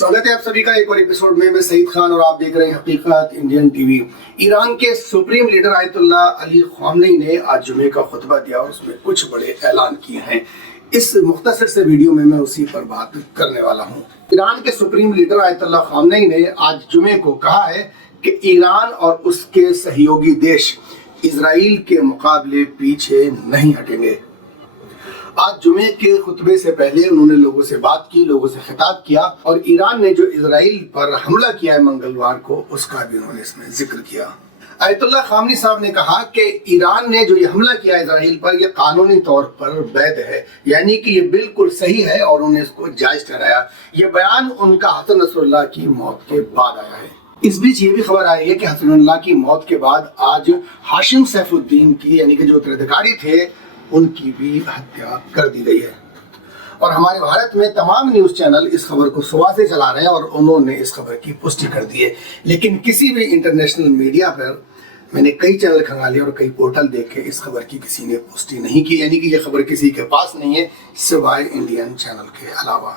स्वागत है आप सभी का एक और एपिसोड में। मैं सईद खान और आप देख रहे हैं हकीकत इंडियन टीवी। ईरान के सुप्रीम लीडर आयतुल्लाह अली ख़ामनेई ने आज जुमे का खुतबा दिया और उसमें कुछ बड़े ऐलान किए हैं। इस मुख्तसर से वीडियो में मैं उसी पर बात करने वाला हूँ। ईरान के सुप्रीम लीडर आयतुल्लाह ख़ामनेई ने आज जुमे को कहा है कि ईरान और उसके सहयोगी देश इजराइल के मुकाबले पीछे नहीं हटेंगे। आज जुमे के खुतबे से पहले उन्होंने लोगों से बात की, लोगों से खिताब किया और ईरान ने जो इजराइल पर हमला किया है मंगलवार को, उसका भी उन्होंने इसमें जिक्र किया। आयतुल्लाह ख़ामनेई साहब ने कहा कि ईरान ने जो ये हमला किया इजराइल पर, यह कानूनी तौर पर वैध है, यानी कि ये बिल्कुल सही है और उन्होंने इसको जायज ठहराया। ये बयान उनका हसन नसरुल्लाह की मौत के बाद आया है। इस बीच ये भी खबर आई है कि हसन नसरुल्लाह की मौत के बाद आज हाशिम सैफुद्दीन की, यानी कि जो उत्तराधिकारी थे, उनकी भी हत्या कर दी गई है। और हमारे भारत में तमाम न्यूज़ चैनल इस खबर को सुबह से चला रहे हैं और उन्होंने इस खबर की पुष्टि कर दी है। लेकिन किसी भी इंटरनेशनल मीडिया पर मैंने कई चैनल खंगाले और कई पोर्टल देखे, इस खबर की किसी ने पुष्टि नहीं की, यानी कि यह खबर किसी के पास नहीं है सिवाय इंडियन चैनल के अलावा।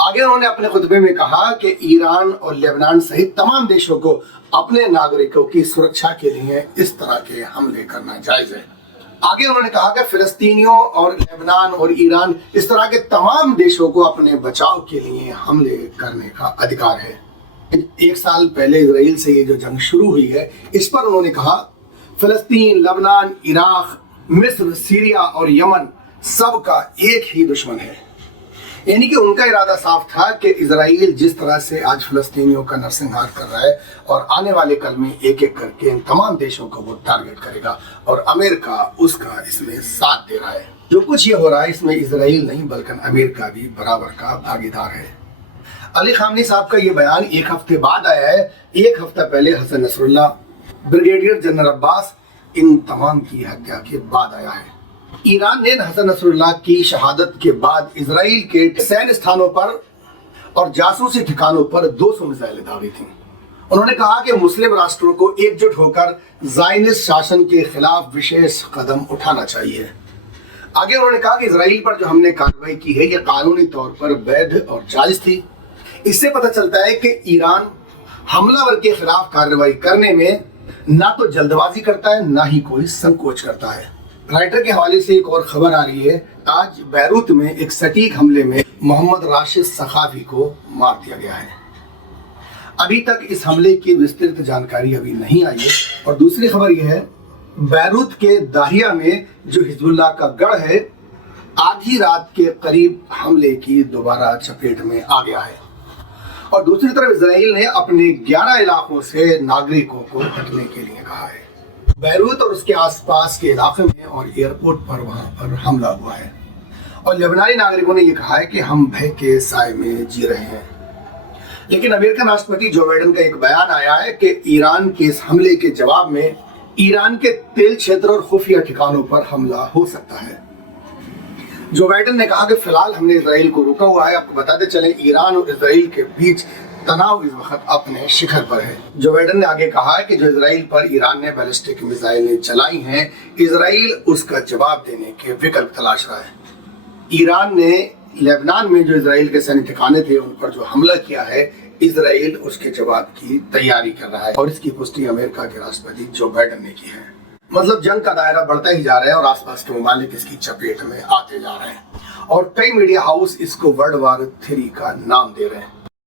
आगे उन्होंने अपने खुतबे में कहा कि ईरान और लेबनान सहित तमाम देशों को अपने नागरिकों की सुरक्षा के लिए इस तरह के हमले करना जायज है। आगे उन्होंने कहा कि फिलिस्तीनियों और लेबनान और ईरान इस तरह के तमाम देशों को अपने बचाव के लिए हमले करने का अधिकार है। एक साल पहले इजराइल से ये जो जंग शुरू हुई है, इस पर उन्होंने कहा फिलिस्तीन, लेबनान, इराक, मिस्र, सीरिया और यमन सबका एक ही दुश्मन है। यानी कि उनका इरादा साफ था कि इजराइल जिस तरह से आज फिलिस्तीनियों का नरसंहार कर रहा है और आने वाले कल में एक एक करके इन तमाम देशों को वो टारगेट करेगा और अमेरिका उसका इसमें साथ दे रहा है। जो कुछ ये हो रहा है इसमें इजराइल नहीं बल्कि अमेरिका भी बराबर का भागीदार है। अली ख़ामनेई साहब का ये बयान एक हफ्ते बाद आया है। एक हफ्ता पहले Hassan Nasrallah, brigadier general Abbas, इन तमाम की हत्या के बाद आया है। ईरान ने हसन नसरुल्लाह की शहादत के बाद इजराइल के सैन्य स्थानों पर और जासूसी ठिकानों पर 200 मिसाइलें दागी थीं। उन्होंने कहा कि मुस्लिम राष्ट्रों को एकजुट होकर ज़ायनिस्ट शासन के खिलाफ विशेष कदम उठाना चाहिए। आगे उन्होंने कहा कि इजराइल पर जो हमने कार्रवाई की है, यह कानूनी तौर पर वैध और जायज थी। इससे पता चलता है कि ईरान हमलावर के खिलाफ कार्रवाई करने में ना तो जल्दबाजी करता है, ना ही कोई संकोच करता है। राइटर के हवाले से एक और खबर आ रही है। आज बैरूत में एक सटीक हमले में मोहम्मद राशिद सखाफी को मार दिया गया है। अभी तक इस हमले की विस्तृत जानकारी अभी नहीं आई है। और दूसरी खबर यह है, बैरूत के दाहिया में जो हिजबुल्लाह का गढ़ है, आधी रात के करीब हमले की दोबारा चपेट में आ गया है। और दूसरी तरफ इजराइल ने अपने 11 इलाकों से नागरिकों को हटने के लिए कहा है। बैरूत और उसके आसपास के इलाके में और एयरपोर्ट पर वहां पर हमला हुआ है और लेबनानी नागरिकों ने यह कहा है कि हम भय के साए में जी रहे हैं। लेकिन अमेरिकन राष्ट्रपति जो बाइडेन का एक बयान आया है कि ईरान के इस हमले के जवाब में ईरान के तेल क्षेत्र और खुफिया ठिकानों पर हमला हो सकता है। जो बाइडेन ने कहा कि फिलहाल हमने इजराइल को रोका हुआ है। आपको बताते चले, ईरान और इजराइल के बीच तनाव इस वक्त अपने शिखर पर है। जो बाइडेन ने आगे कहा है कि जो इजराइल पर ईरान ने बैलिस्टिक मिसाइलें चलाई हैं, इजराइल उसका जवाब देने के विकल्प तलाश रहा है। ईरान ने लेबनान में जो इजराइल के सैन्य ठिकाने थे, उन पर जो हमला किया है, इजराइल उसके जवाब की तैयारी कर रहा है और इसकी पुष्टि अमेरिका के राष्ट्रपति जो बाइडेन ने की है। मतलब जंग का दायरा बढ़ता ही जा रहा है और आसपास के ममालिक इसकी चपेट में आते जा रहे हैं और कई मीडिया हाउस इसको वर्ल्ड वॉर 3 का नाम दे रहे हैं।